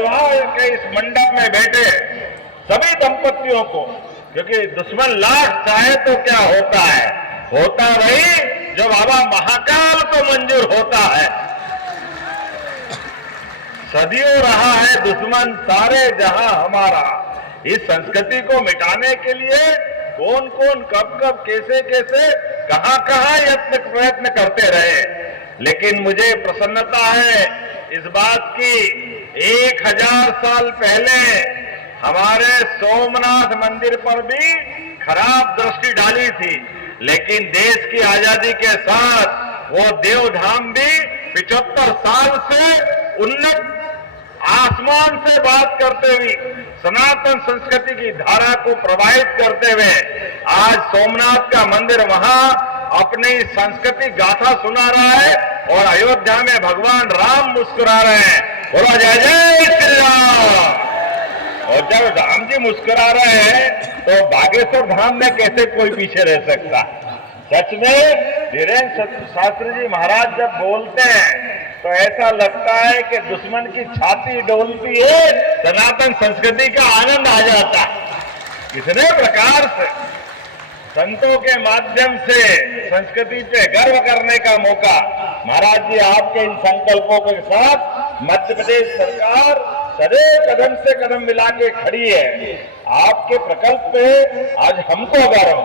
विवाह के इस मंडप में बैठे सभी दंपतियों को, क्योंकि दुश्मन लाख चाहे तो क्या होता है, होता वही जो बाबा महाकाल को मंजूर होता है। सदियों रहा है दुश्मन सारे जहां हमारा। इस संस्कृति को मिटाने के लिए कौन कौन कब कब कैसे कैसे कहां कहां यत्न प्रयत्न करते रहे, लेकिन मुझे प्रसन्नता है इस बात की 1000 साल पहले हमारे सोमनाथ मंदिर पर भी खराब दृष्टि डाली थी, लेकिन देश की आजादी के साथ वो देवधाम भी 75 साल से उन्नत आसमान से बात करते हुए सनातन संस्कृति की धारा को प्रभावित करते हुए आज सोमनाथ का मंदिर वहां अपनी संस्कृति गाथा सुना रहा है और अयोध्या में भगवान राम मुस्कुरा रहे हैं। बोला जय जय श्री राम। और जब राम जी मुस्कुरा रहे हैं तो बागेश्वर धाम में कैसे कोई पीछे रह सकता। सच में धीरेन्द्र शास्त्री जी महाराज जब बोलते हैं तो ऐसा लगता है कि दुश्मन की छाती डोलती है, सनातन संस्कृति का आनंद आ जाता है। इतने प्रकार से संतों के माध्यम से संस्कृति पे गर्व करने का मौका महाराज जी आपके इन संकल्पों के साथ मध्य प्रदेश सरकार सदैव कदम से कदम मिला के खड़ी है। आपके प्रकल्प पे आज हमको गर्व,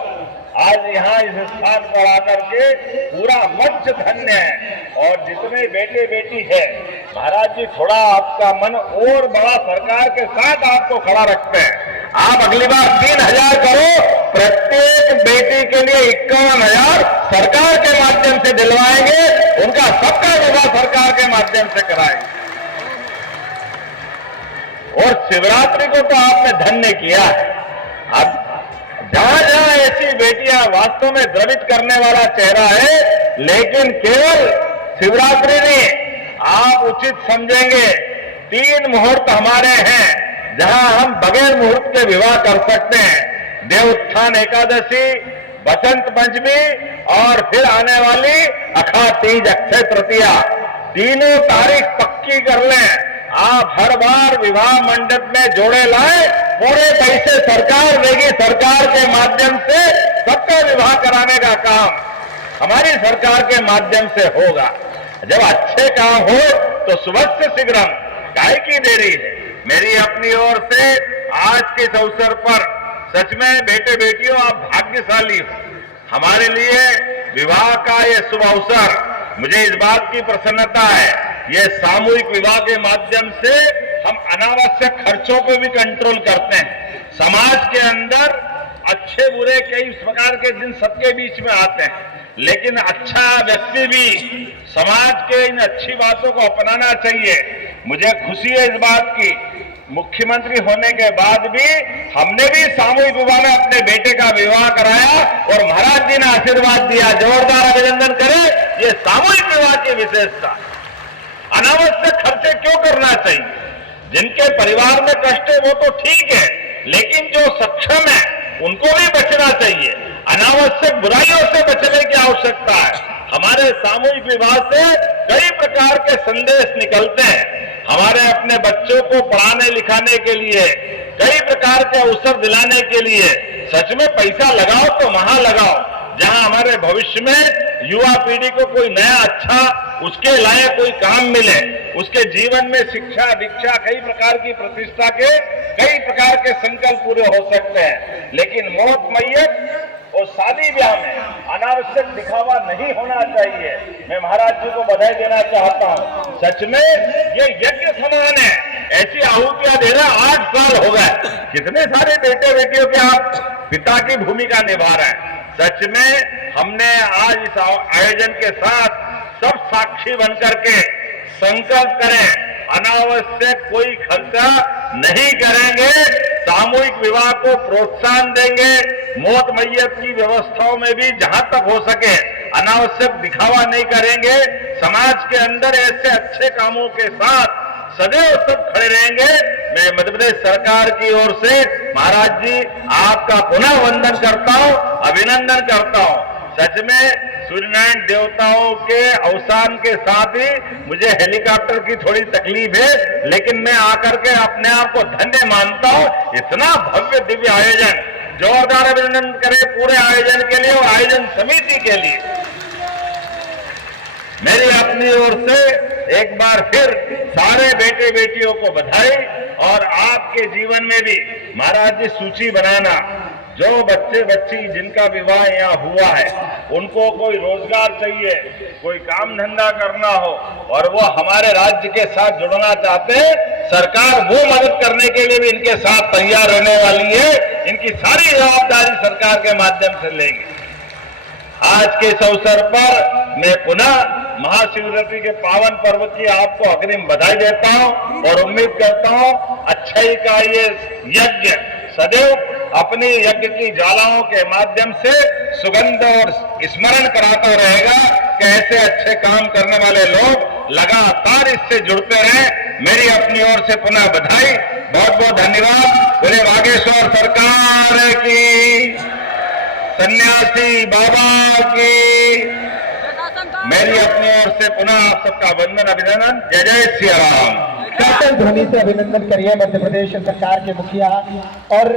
आज यहाँ इस स्थान पर आकर के पूरा मंच धन्य है। और जितने बेटे बेटी है महाराज जी थोड़ा आपका मन और बड़ा सरकार के साथ आपको खड़ा रखते हैं। आप अगली बार 3000 करो, प्रत्येक बेटी के लिए 51,000 सरकार के माध्यम से दिलवाएंगे, उनका सबका विवाह सरकार के माध्यम से कराएंगे। और शिवरात्रि को तो आपने धन्य किया है। अब जहां जहां ऐसी बेटियां वास्तव में द्रवित करने वाला चेहरा है, लेकिन केवल शिवरात्रि नहीं, आप उचित समझेंगे 3 मुहूर्त हमारे हैं जहां हम बगैर मुहूर्त के विवाह कर सकते हैं। देवोत्थान एकादशी, बसंत पंचमी और फिर आने वाली अखाड़ तीज अक्षय तृतीया, तीनों तारीख पक्की कर लें। आप हर बार विवाह मंडप में जोड़े लाए, पूरे पैसे सरकार देगी, सरकार के माध्यम से सबका विवाह कराने का काम हमारी सरकार के माध्यम से होगा। जब अच्छे काम हो तो सुबह शीघ्रम, काहे की देरी है। मेरी अपनी ओर से आज के इस अवसर पर सच में बेटे बेटियों आप भाग्यशाली हो। हमारे लिए विवाह का ये शुभ अवसर, मुझे इस बात की प्रसन्नता है, ये सामूहिक विवाह के माध्यम से हम अनावश्यक खर्चों को भी कंट्रोल करते हैं। समाज के अंदर अच्छे बुरे कई प्रकार के दिन सबके बीच में आते हैं, लेकिन अच्छा व्यक्ति भी समाज के इन अच्छी बातों को अपनाना चाहिए। मुझे खुशी है इस बात की, मुख्यमंत्री होने के बाद भी हमने भी सामूहिक विवाह में अपने बेटे का विवाह कराया और महाराज जी ने आशीर्वाद दिया। जोरदार अभिनंदन करें। ये सामूहिक विवाह की विशेषता। अनावश्यक खर्चे क्यों करना चाहिए? जिनके परिवार में कष्ट है वो तो ठीक है, लेकिन जो सक्षम है उनको भी बचना चाहिए। अनावश्यक बुराइयों से बचने की आवश्यकता है। हमारे सामूहिक विवाह से कई प्रकार के संदेश निकलते हैं। हमारे अपने बच्चों को पढ़ाने लिखाने के लिए, कई प्रकार के अवसर दिलाने के लिए सच में पैसा लगाओ तो वहां लगाओ जहां हमारे भविष्य में युवा पीढ़ी को कोई नया अच्छा उसके लायक कोई काम मिले, उसके जीवन में शिक्षा दीक्षा कई प्रकार की प्रतिष्ठा के कई प्रकार के संकल्प पूरे हो सकते हैं। लेकिन मौत मैयत और शादी ब्याह में अनावश्यक दिखावा नहीं होना चाहिए। मैं महाराज जी को बधाई देना चाहता हूँ। सच में ये यज्ञ समान है। ऐसी आहुतियां दे रहे 8 साल हो गए, कितने सारे बेटे बेटियों के आप पिता की भूमिका निभा रहे हैं। सच में हमने आज इस आयोजन के साथ सब साक्षी बनकर के संकल्प करें, अनावश्यक कोई खर्चा नहीं करेंगे, सामूहिक विवाह को प्रोत्साहन देंगे, मौत मैयत की व्यवस्थाओं में भी जहां तक हो सके अनावश्यक दिखावा नहीं करेंगे। समाज के अंदर ऐसे अच्छे कामों के साथ सदैव सब खड़े रहेंगे। मैं मध्य प्रदेश सरकार की ओर से महाराज जी आपका पुनः वंदन करता हूं, अभिनंदन करता हूं। सच में सूर्यनारायण देवताओं के अवसान के साथ ही मुझे हेलीकॉप्टर की थोड़ी तकलीफ है, लेकिन मैं आकर के अपने आप को धन्य मानता हूं। इतना भव्य दिव्य आयोजन, जोरदार अभिनंदन करें पूरे आयोजन के लिए और आयोजन समिति के लिए। मेरी अपनी ओर से एक बार फिर सारे बेटे बेटियों को बधाई। और आपके जीवन में भी महाराज जी सूची बनाना, जो बच्चे बच्ची जिनका विवाह यहाँ हुआ है, उनको कोई रोजगार चाहिए, कोई काम धंधा करना हो और वो हमारे राज्य के साथ जुड़ना चाहते हैं, सरकार वो मदद करने के लिए भी इनके साथ तैयार रहने वाली है। इनकी सारी जवाबदारी सरकार के माध्यम से लेंगे। आज के इस अवसर पर मैं पुनः महाशिवरात्रि के पावन पर्व की आपको अग्रिम बधाई देता हूं और उम्मीद करता हूं अच्छाई का ये यज्ञ सदैव अपनी यज्ञ की ज्वालाओं के माध्यम से सुगंध और स्मरण कराता रहेगा कि ऐसे अच्छे काम करने वाले लोग लगातार इससे जुड़ते रहें। मेरी अपनी ओर से पुनः बधाई, बहुत बहुत धन्यवाद। मेरे बागेश्वर सरकार की, सन्यासी बाबा की, मेरी अपनी ओर से पुनः आप सबका वंदन अभिनंदन। जय जय श्री राम। ध्वनि से अभिनंदन करिए मध्य प्रदेश सरकार के मुखिया और